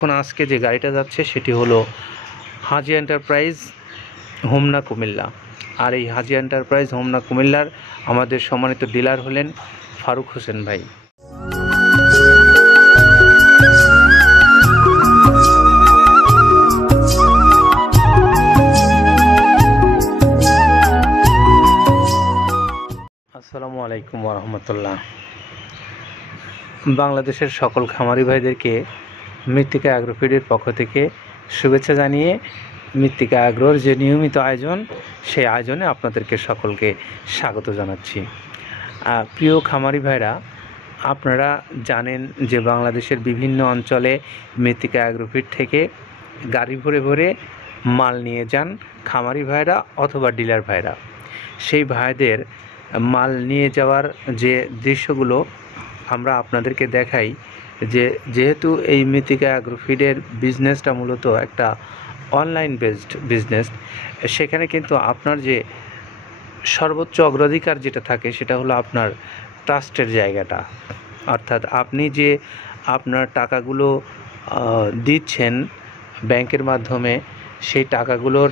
এখন আজকে যে গাড়িটা যাচ্ছে সেটি হলো হাজি এন্টারপ্রাইজ হোমনা কুমিল্লা। আর এই হাজি এন্টারপ্রাইজ হোমনা কুমিল্লার আমাদের সম্মানিত ডিলার হলেন ফারুক হোসেন ভাই। আসসালামু আলাইকুম ওরহমতুল্লাহ। বাংলাদেশের সকল খামারি ভাইদেরকে মৃত্তিকা অ্যাগ্রোফিডের পক্ষ থেকে শুভেচ্ছা জানিয়ে মৃত্তিকা অ্যাগ্রোর যে নিয়মিত আয়োজন, সেই আয়োজনে আপনাদেরকে সকলকে স্বাগত জানাচ্ছি। প্রিয় খামারি ভাইরা, আপনারা জানেন যে বাংলাদেশের বিভিন্ন অঞ্চলে মৃত্তিকা অ্যাগ্রোফিড থেকে গাড়ি ভরে ভরে মাল নিয়ে যান খামারি ভাইরা অথবা ডিলার ভাইরা। সেই ভাইদের মাল নিয়ে যাওয়ার যে দৃশ্যগুলো আমরা আপনাদেরকে দেখাই, যেহেতু এই মৃত্তিকা অ্যাগ্রোফিডের বিজনেসটা মূলত একটা অনলাইন বেসড বিজনেস, সেখানে কিন্তু আপনার যে সর্বোচ্চ অগ্রাধিকার যেটা থাকে সেটা হলো আপনার ট্রাস্টের জায়গাটা। অর্থাৎ আপনি যে আপনার টাকাগুলো দিচ্ছেন ব্যাংকের মাধ্যমে, সেই টাকাগুলোর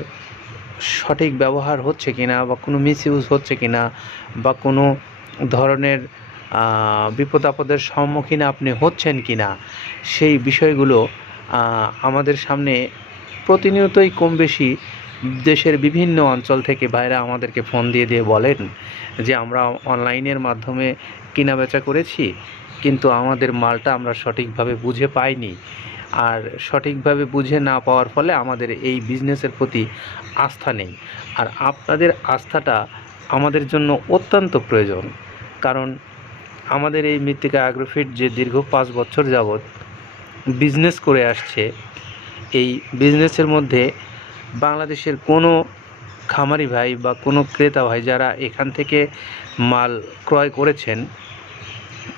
সঠিক ব্যবহার হচ্ছে কিনা বা কোনো মিসইউজ হচ্ছে কিনা বা কোনো ধরনের বিপদ আপদের সম্মুখীন আপনি হচ্ছেন কিনা, সেই বিষয়গুলো আমাদের সামনে প্রতিনিয়তই কম বেশি দেশের বিভিন্ন অঞ্চল থেকে ভাইরা আমাদেরকে ফোন দিয়ে বলেন যে আমরা অনলাইনের মাধ্যমে কেনা বেচা করেছি, কিন্তু আমাদের মালটা আমরা সঠিকভাবে বুঝে পাইনি। আর সঠিকভাবে বুঝে না পাওয়ার ফলে আমাদের এই বিজনেসের প্রতি আস্থা নেই। আর আপনাদের আস্থাটা আমাদের জন্য অত্যন্ত প্রয়োজন, কারণ আমাদের এই মৃত্তিকা অ্যাগ্রোফিড যে দীর্ঘ 5 বছর যাবৎ বিজনেস করে আসছে, এই বিজনেসের মধ্যে বাংলাদেশের কোনো খামারি ভাই বা কোনো ক্রেতা ভাই যারা এখান থেকে মাল ক্রয় করেছেন,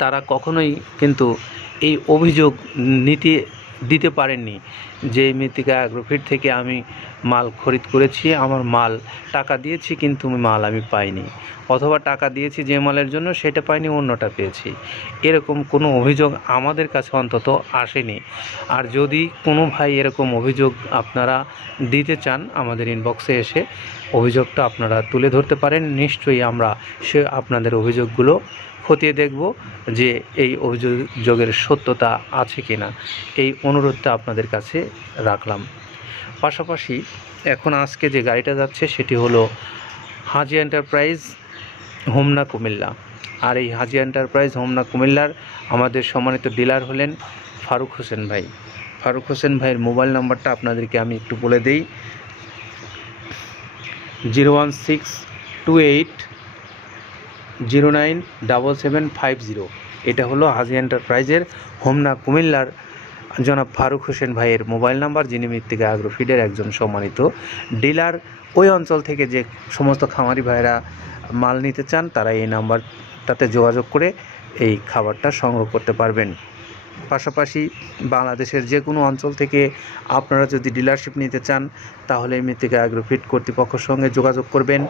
তারা কখনোই কিন্তু এই অভিযোগ দিতে পারেননি যে মৃত্তিকা অ্যাগ্রোফিড থেকে আমি মাল খরিদ করেছি, আমার মাল টাকা দিয়েছি কিন্তু মাল আমি পাইনি, অথবা টাকা দিয়েছি যে মালের জন্য সেটা পাইনি, অন্যটা পেয়েছি। এরকম কোনো অভিযোগ আমাদের কাছে অন্তত আসেনি। আর যদি কোনো ভাই এরকম অভিযোগ আপনারা দিতে চান, আমাদের ইনবক্সে এসে অভিযোগটা আপনারা তুলে ধরতে পারেন। নিশ্চয়ই আমরা আপনাদের অভিযোগগুলো খতিয়ে দেখব যে এই অভিযোগের সত্যতা আছে কিনা। এই অনুরোধটা আপনাদের কাছে রাখলাম। পাশাপাশি এখন আজকে যে গাড়িটা যাচ্ছে সেটি হলো হাজি এন্টারপ্রাইজ হোমনা কুমিল্লা। আর এই হাজি এন্টারপ্রাইজ হোমনা কুমিল্লার আমাদের সম্মানিত ডিলার হলেন ফারুক হোসেন ভাই। ফারুক হোসেন ভাইয়ের মোবাইল নাম্বারটা আপনাদেরকে আমি একটু বলে দিই, 01628097750। এটা হলো হাজি এন্টারপ্রাইজের হোমনা কুমিল্লার জনাব ফারুক হোসেন ভাইয়ের মোবাইল নাম্বার, যিনি মৃত্তিকা অ্যাগ্রোফিডের একজন সম্মানিত ডিলার। ওই অঞ্চল থেকে যে সমস্ত খামারি ভাইরা মাল নিতে চান, তারা এই নাম্বারটাতে যোগাযোগ করে এই খাবারটা সংগ্রহ করতে পারবেন। পাশাপাশি বাংলাদেশের যে কোনো অঞ্চল থেকে আপনারা যদি ডিলারশিপ নিতে চান, তাহলে মৃত্তিকা অ্যাগ্রোফিড কর্তৃপক্ষের সঙ্গে যোগাযোগ করবেন।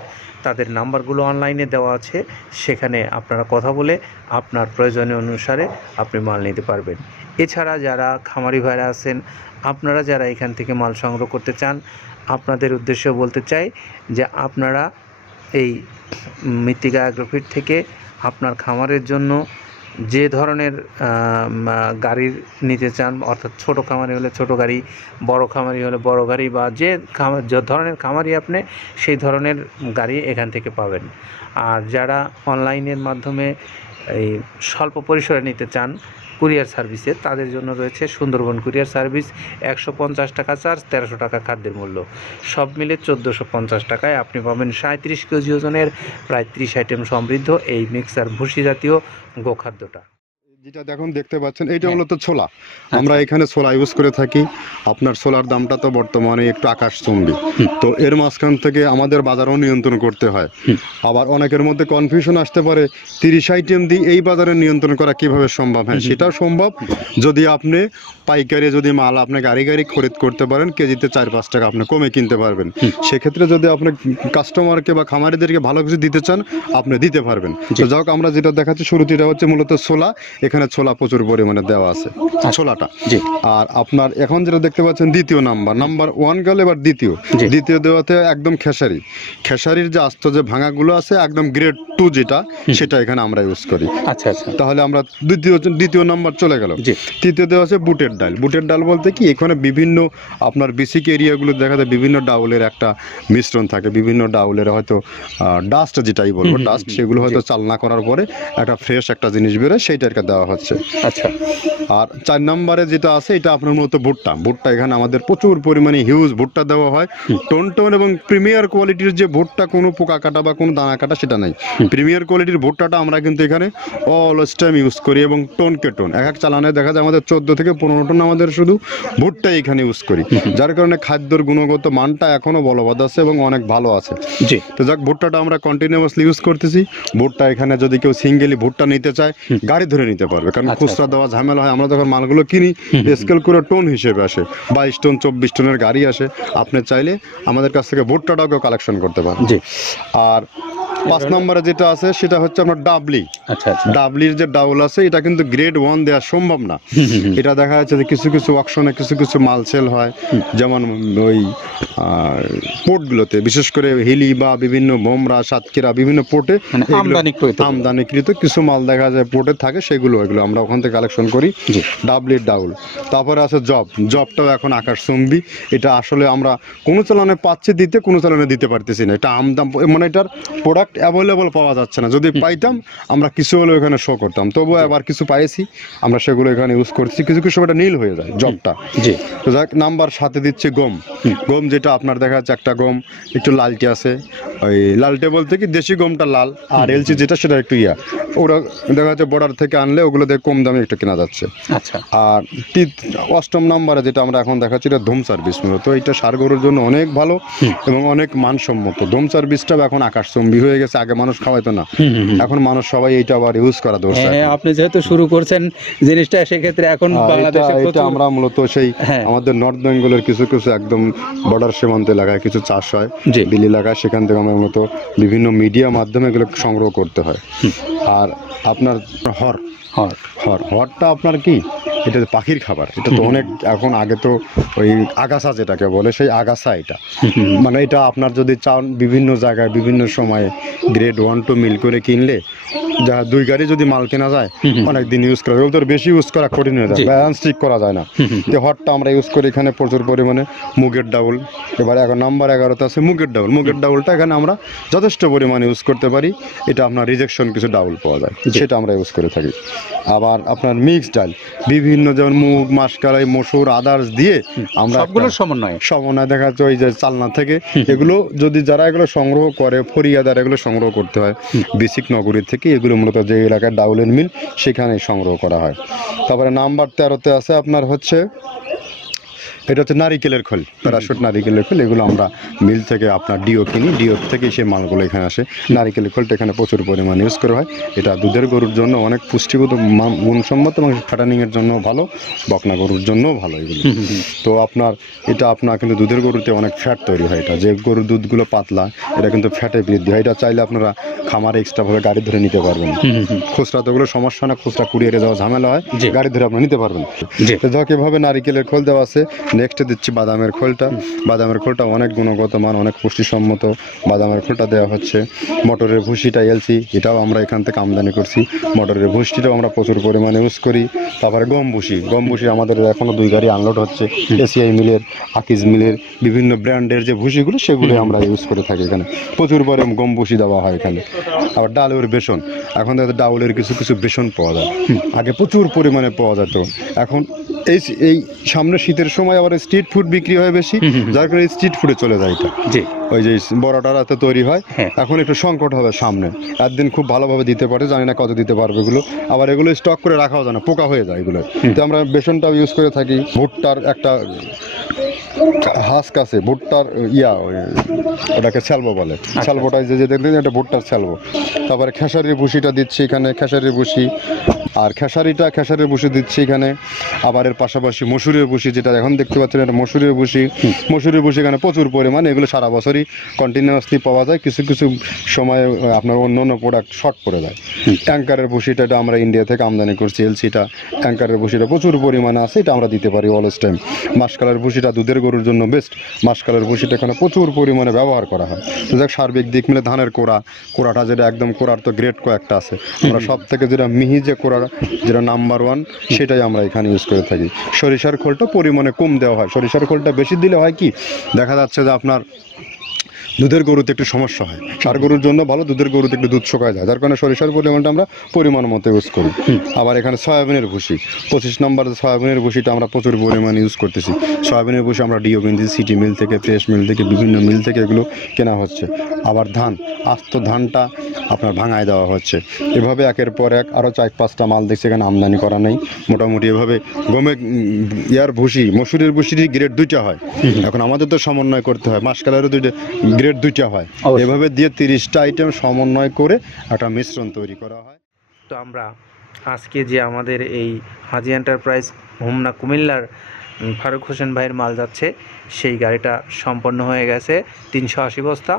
তাদের নাম্বারগুলো অনলাইনে দেওয়া আছে, সেখানে আপনারা কথা বলে আপনার প্রয়োজনীয় অনুসারে আপনি মাল নিতে পারবেন। এছাড়া যারা খামারি ভাইরা আছেন, আপনারা যারা এখান থেকে মাল সংগ্রহ করতে চান, আপনাদের উদ্দেশ্যে বলতে চাই যে আপনারা এই মৃত্তিকা অ্যাগ্রোফিড থেকে আপনার খামারের জন্য যে ধরনের গাড়ি নিতে চান, অর্থাৎ ছোট খামারি হলে ছোট গাড়ি, বড় খামারি হলে বড় গাড়ি, বা যে ধরনের খামারি আপনি, সেই ধরনের গাড়ি এখান থেকে পাবেন। আর যারা অনলাইনের মাধ্যমে এই স্বল্প পরিসরে নিতে চান কুরিয়ার সার্ভিসে, তাদের জন্য রয়েছে সুন্দরবন কুরিয়ার সার্ভিস। 150 টাকা চার্জ, 1300 টাকা খাদ্যের মূল্য, সব মিলে 1450 টাকায় আপনি পাবেন 37 কেজি ওজনের প্রায় 30 আইটেম সমৃদ্ধ এই মিক্সার ভুসি জাতীয় গোখাদ্যটা। যেটা দেখতে পাচ্ছেন, এইটা মূলত ছোলা। আমরা এখানে ছোলা ইউজ করে থাকি। আপনার ছোলার দামটা তো বর্তমানে একটু আকাশচুম্বী, তো এর মাঝখান থেকে আমাদের বাজারও নিয়ন্ত্রণ করতে হয়। আবার অনেকের মধ্যে কনফিউশন আসতে পারে, 30 আইটেম দিয়ে এই বাজারে নিয়ন্ত্রণ করা কিভাবে সম্ভব? হ্যাঁ, সেটাও সম্ভব যদি আপনি পাইকারি যদি মাল আপনি গাড়ি খরিদ করতে পারেন, কেজিতে 4-5 টাকা আপনি কমে কিনতে পারবেন। সেক্ষেত্রে যদি আপনি কাস্টমারকে বা খামারিদেরকে ভালো কিছু দিতে চান, আপনি দিতে পারবেন। তো যাই হোক, আমরা যেটা দেখাচ্ছি শুরুতে, এটা হচ্ছে মূলত ছোলা। এখানে এখানে ছোলা প্রচুর পরিমাণে দেওয়া আছে, ছোলাটা। জি। আর আপনার এখন যেটা দেখতে পাচ্ছেন দ্বিতীয় নাম্বার 1 গেল, এবার জি। দ্বিতীয় দেওয়াতে একদম খেসারির যে আস্ত যে ভাঙাগুলো আছে একদম গ্রেড 2 যেটা, সেটা এখানে আমরা ইউজ করি। আচ্ছা আচ্ছা। তাহলে আমরা দ্বিতীয় নাম্বার চলে গেল। জি। তৃতীয় দেওয়া আছে বুটের ডাল বলতে কি, এখানে বিভিন্ন আপনার বেসিক এরিয়াগুলো দেখা যায় বিভিন্ন ডাউলের একটা মিশ্রণ থাকে, বিভিন্ন ডাউলের হয়তো ডাস্ট যেটাই বলবো ডাস্ট, সেগুলো হয়তো চালনা করার পরে একটা ফ্রেশ একটা জিনিস বেরোয়, সেইটাকে দেওয়া হচ্ছে। আচ্ছা। আর 4 নম্বরে যেটা আছে এটা আপনার মূলত ভুট্টা এখানে আমাদের প্রচুর পরিমাণে হিউজ ভুট্টা দেওয়া হয়। টোন এবং প্রিমিয়ার কোয়ালিটির যে ভুট্টা, কোনো পোকা কাটা বা কোনো দানা কাটা সেটা নাই। প্রিমিয়ার কোয়ালিটির ভুট্টাটা আমরা কিন্তু এখানে অলওয়েজ টাইম ইউজ করি, এবং টোনকে টোন এক চালানে দেখা যায় আমাদের 14 থেকে 15 টন আমাদের শুধু ভুট্টা এখানে ইউজ করি, যার কারণে খাদ্যর গুণগত মানটা এখনো বলবৎ আছে এবং অনেক ভালো আছে। জি। তো যাক, ভুট্টাটা আমরা কন্টিনিউয়াসলি ইউজ করতেছি। ভুট্টা এখানে যদি কেউ সিঙ্গেলি ভুট্টা নিতে চায় গাড়ি ধরে নিতে পারবে, কারণ খুচরা দেওয়া ঝামেলা হয়। আমরা যখন মালগুলো কিনি স্কেল করে টোন হিসেবে আসে, 22 টন 24 টনের গাড়ি আসে। আপনি চাইলে আমাদের কাছ থেকে ভুট্টাটাও কেউ কালেকশন করতে পারেন। জি। আর 5 নম্বরে যেটা আছে সেটা হচ্ছে আপনার ডাবলি। আচ্ছা আচ্ছা। ডাবলির যে ডাউল আছে এটা কিন্তু গ্রেড 1 দেওয়া সম্ভব না। এটা দেখা যাচ্ছে যে কিছু অকশনে কিছু মাল সেল হয়, যেমন ওই পোর্টগুলোতে, বিশেষ করে হিলি বা বিভিন্ন বোমরা, সাতক্ষীরা বিভিন্ন পোর্টে আমদানিকৃত কিছু মাল দেখা যায় পোর্টে থাকে, এগুলো আমরা ওখান থেকে কালেকশন করি। ডাবলির ডাউল। তারপরে আছে জবটাও এখন আকাশচুম্বী। এটা আসলে আমরা কোনো চালানে পাচ্ছি দিতে, কোনো চালানে দিতে পারতেছি না। এটা আমদাম, মানে এটার প্রোডাক্ট অ্যাভেলেবল পাওয়া যাচ্ছে না। যদি পাইতাম আমরা কিছু হলেও এখানে শো করতাম, তবুও আবার কিছু পাইছি আমরা, সেগুলো এখানে ইউজ করছি। কিছু সময় এটা নীল হয়ে যায় জবটা। জি। তো যাক, নাম্বার 7 দিচ্ছে গম। যেটা আপনার দেখা যাচ্ছে একটা গম একটু লালটে আছে, ওই লালটে বলতে কি দেশি গমটা লাল, আর এলচি যেটা সেটা একটু ওরা দেখা যাচ্ছে বর্ডার থেকে আনলে ওগুলো দিয়ে কম দামে একটু কেনা যাচ্ছে। আচ্ছা। আর 8ম নম্বরে যেটা আমরা এখন দেখাচ্ছি এটা ধুম সার্ভিস। মূলত এটা ষাঁড় গরুর জন্য অনেক ভালো এবং অনেক মানসম্মত। ধুম সার্ভিসটাও এখন আকাশচুম্বী হয়ে গেছে। আগে মানুষ খাওয়াইতো না, এখন মানুষ সবাই এইটা আবার ইউজ করা দরকার। আপনি যেহেতু শুরু করছেন জিনিসটা, সেক্ষেত্রে এখন বাংলাদেশে এটা আমরা মূলত সেই আমাদের নর্থ বেঙ্গলের কিছু একদম বর্ডার সীমান্ত এলাকায় কিছু চাষ হয়, বিল এলাকায়, সেখান থেকে আমরা মূলত বিভিন্ন মিডিয়া মাধ্যমে এগুলো সংগ্রহ করতে হয়। আর আপনার হরটা আপনার কি, এটা পাখির খাবার। এটা তো অনেক এখন, আগে তো ওই আগাছা যেটাকে বলে সেই আগাছা, এটা মানে এটা আপনার যদি চান বিভিন্ন জায়গায় বিভিন্ন সময়ে গ্রেড 1 2 মিল করে কিনলে যা 2 গাড়ি যদি মাল কেনা যায় অনেক দিন ইউজ করা যায়। ওদের বেশি ইউজ করা কঠিন হয়ে যায়, ব্যালেন্স ঠিক করা যায় না। তো হটটা আমরা ইউজ করি এখানে প্রচুর পরিমাণে। মুগের ডাউল, এবার এখন নাম্বার 11তে আছে মুগের ডাউলটা এখানে আমরা যথেষ্ট পরিমাণে ইউজ করতে পারি। এটা আপনার রিজেকশন কিছু ডাউল পাওয়া যায়, সেটা আমরা ইউজ করে থাকি। আবার আপনার মিক্সড ডাল, বিভিন্ন যেমন মুগ, মাসকলাই, মসুর, আদার্স দিয়ে আমরা সবগুলো সমন্বয় দেখা যাচ্ছে ওই যে চালনা থেকে এগুলো যদি যারা এগুলো সংগ্রহ করে, ফরিয়াদার এগুলো সংগ্রহ করতে হয় বেসিক নগরী থেকে। এগুলো মূলত যে এলাকার ডাউলের মিল সেখানে সংগ্রহ করা হয়। তারপরে নাম্বার 13তে আছে আপনার হচ্ছে এটা হচ্ছে নারিকেলের খোল, প্যারাশুট নারিকেলের খোল। এগুলো আমরা মিল থেকে আপনার ডিও কিনি, ডিও থেকে সেই মালগুলো এখানে আসে। নারিকেলের খোলটা এখানে প্রচুর পরিমাণে ইউজ করা হয়। এটা দুধের গরুর জন্য অনেক পুষ্টিগত গুণসম্মত এবং ফ্যাটানিংয়ের জন্য ভালো, বকনা গরুর জন্যও ভালো এগুলো। তো আপনার কিন্তু দুধের গরুতে অনেক ফ্যাট তৈরি হয়। এটা যে গরুর দুধগুলো পাতলা, এটা কিন্তু ফ্যাটে বৃদ্ধি হয়। এটা চাইলে আপনারা খামারে এক্সট্রাভাবে গাড়ি ধরে নিতে পারবেন। খুচরা তো ওগুলো সমস্যা না, খুচরা কুরিয়ারে যাওয়া ঝামেলা হয়, গাড়ি ধরে আপনি নিতে পারবেন। তো যাক, এভাবে নারিকেলের খোল দেওয়া আছে। নেক্সটে দিচ্ছি বাদামের খোলটা অনেক গুণগত মান, অনেক পুষ্টিসম্মত। বাদামের খোলটা দেওয়া হচ্ছে। মটরের ভুসিটা এলসি, এটাও আমরা এখান থেকে আমদানি করছি। মটরের ভুসিটাও আমরা প্রচুর পরিমাণে ইউজ করি। তারপরে গম ভুসি আমাদের এখনও 2 গাড়ি আনলোড হচ্ছে। এসিআই মিলের, আকিজ মিলের বিভিন্ন ব্র্যান্ডের যে ভুসিগুলো সেগুলো আমরা ইউজ করে থাকি। এখানে প্রচুর পরিমাণে গম ভুসি দেওয়া হয় এখানে। আবার ডালের বেসন, এখন ডাউলের কিছু বেসন পাওয়া যায়, আগে প্রচুর পরিমাণে পাওয়া যেত। এখন এই সামনে শীতের সময় আবার স্ট্রিট ফুড বিক্রি হয় বেশি, যার কারণে স্ট্রিট ফুডে চলে যায়। এটা ওই যে বড়টা রাতে তৈরি হয়। এখন একটু সংকট হবে সামনে, একদিন খুব ভালোভাবে দিতে পারে, জানি না কত দিতে পারবে এগুলো। আবার এগুলো স্টক করে রাখাও যায় না, পোকা হয়ে যায় এগুলো। তো আমরা বেসনটাও ইউজ করে থাকি। ভুট্টার একটা হাঁস কাছে ভুট্টার ওটাকে স্যালবো বলে, স্যালবোটা যে দেখলেন এটা ভুট্টার স্যালবো। তারপরে খেসারির ভুসিটা দিচ্ছি এখানে, খেসারির ভুসি, আর খেসারির ভুসি দিচ্ছি এখানে। আবার এর পাশাপাশি মসুরের ভুসি, যেটা এখন দেখতে পাচ্ছেন এটা মসুরের ভুসি। মসুরের ভুসি এখানে প্রচুর পরিমাণে, এগুলো সারা বছরই কন্টিনিউয়াসলি পাওয়া যায়, কিছু কিছু সময় আপনার অন্য অন্য প্রোডাক্ট শর্ট পড়ে যায়। অ্যাঙ্কারের ভুসিটা এটা আমরা ইন্ডিয়া থেকে আমদানি করছি, এলসিটা অ্যাঙ্কারের ভুসিটা প্রচুর পরিমাণে আছে, এটা আমরা দিতে পারি অলস টাইম। মাসকালের ভুসিটা দুধের গরুর জন্য বেস্ট, মাসকালের ভুসিটা এখানে প্রচুর পরিমাণে ব্যবহার করা হয়। তো যাক, সার্বিক দিক মিলে ধানের কোড়াটা যেটা একদম কোড়ার তো গ্রেড কয়েকটা আছে, আমরা সব থেকে যেটা মিহি যে কোড়া, যেটা নাম্বার 1, সেটাই আমরা এখানে ইউজ করে থাকি। সরিষার খোলটা পরিমাণে কম দেওয়া হয়, সরিষার খোলটা বেশি দিলে হয় কি, দেখা যাচ্ছে যে আপনার দুধের গরুতে একটু সমস্যা হয়, ষাঁড় গরুর জন্য ভালো, দুধের গরুতে একটু দুধ শুকায় যায়, যার কারণে সরিষার পরিমাণটা আমরা পরিমাণ মতো ইউজ করি। আবার এখানে সয়াবিনের ভুসি 25 নম্বর সয়াবিনের ভুসিটা আমরা প্রচুর পরিমাণে ইউজ করতেছি। সয়াবিনের ভুসি আমরা ডিও কিনতেছি সিটি মিল থেকে, ফ্রেশ মিল থেকে, বিভিন্ন মিল থেকে এগুলো কেনা হচ্ছে। আবার আস্ত ধানটা আপনার ভাঙায় দেওয়া হচ্ছে। এভাবে একের পর এক আরও 4-5টা মাল দেখছি এখানে আমদানি করা নেই মোটামুটি। এভাবে ভুসি, মসুরের ভুসিরই গ্রেড 2টা হয়, এখন আমাদের তো সমন্বয় করতে হয়, মাসকালেরও গ্রেড 2টা হয়। এভাবে দিয়ে 30টা আইটেম সমন্বয় করে একটা মিশ্রণ তৈরি করা হয়। তো আমরা আজকে যে আমাদের এই হাজি এন্টারপ্রাইজ হোমনা কুমিল্লার ফারুক হোসেন ভাইয়ের মাল যাচ্ছে, সেই গাড়িটা সম্পন্ন হয়ে গেছে 380 বস্তা,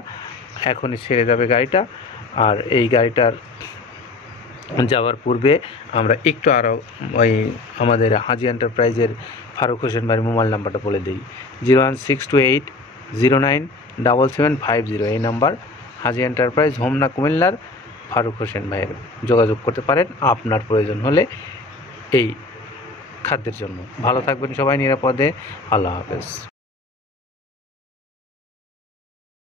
এখনই ছেড়ে যাবে গাড়িটা। আর এই গাড়িটার যাওয়ার পূর্বে আমরা একটু আরও ওই আমাদের হাজি এন্টারপ্রাইজের ফারুক হোসেন ভাইয়ের মোবাইল নাম্বারটা বলে দিই, 01628097750, এই নাম্বার হাজি এন্টারপ্রাইজ হোমনা কুমিল্লার ফারুক হোসেন ভাইয়ের যোগাযোগ করতে পারেন আপনার প্রয়োজন হলে এই খাদ্যের জন্য। ভালো থাকবেন সবাই, নিরাপদে। আল্লাহ হাফেজ।